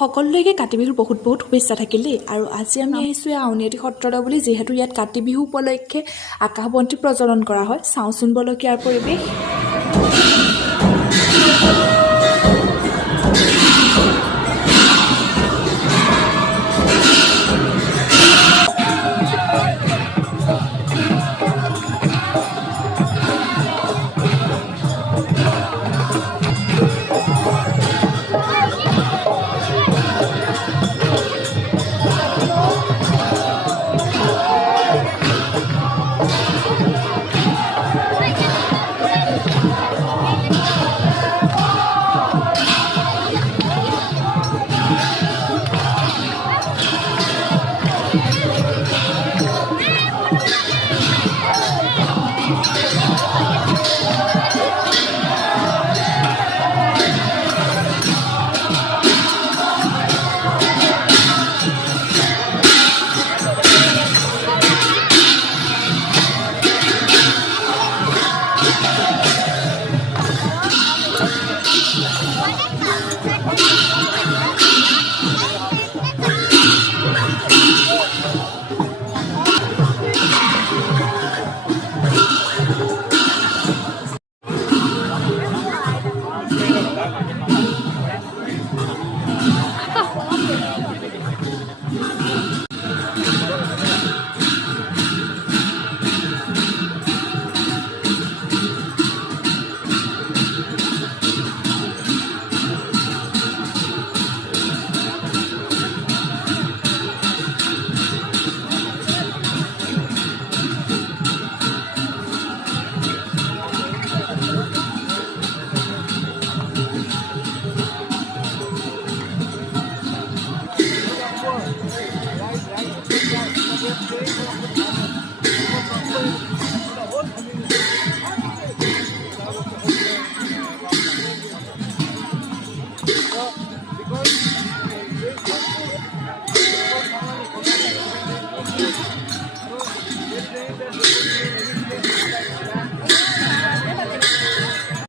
সকলোলৈকে কাতি বিহুৰ বহুত শুভেচ্ছা থাকিল দেই। আৰু আজি আমি আহিছোঁ আউনীআটী সত্ৰলৈ বুলি, যিহেতু ইয়াত কাতি বিহু উপলক্ষে আকাশবন্তি প্ৰজ্বলন কৰা হয়। চাওঁচোন বলক ইয়াৰ পৰিৱেশ।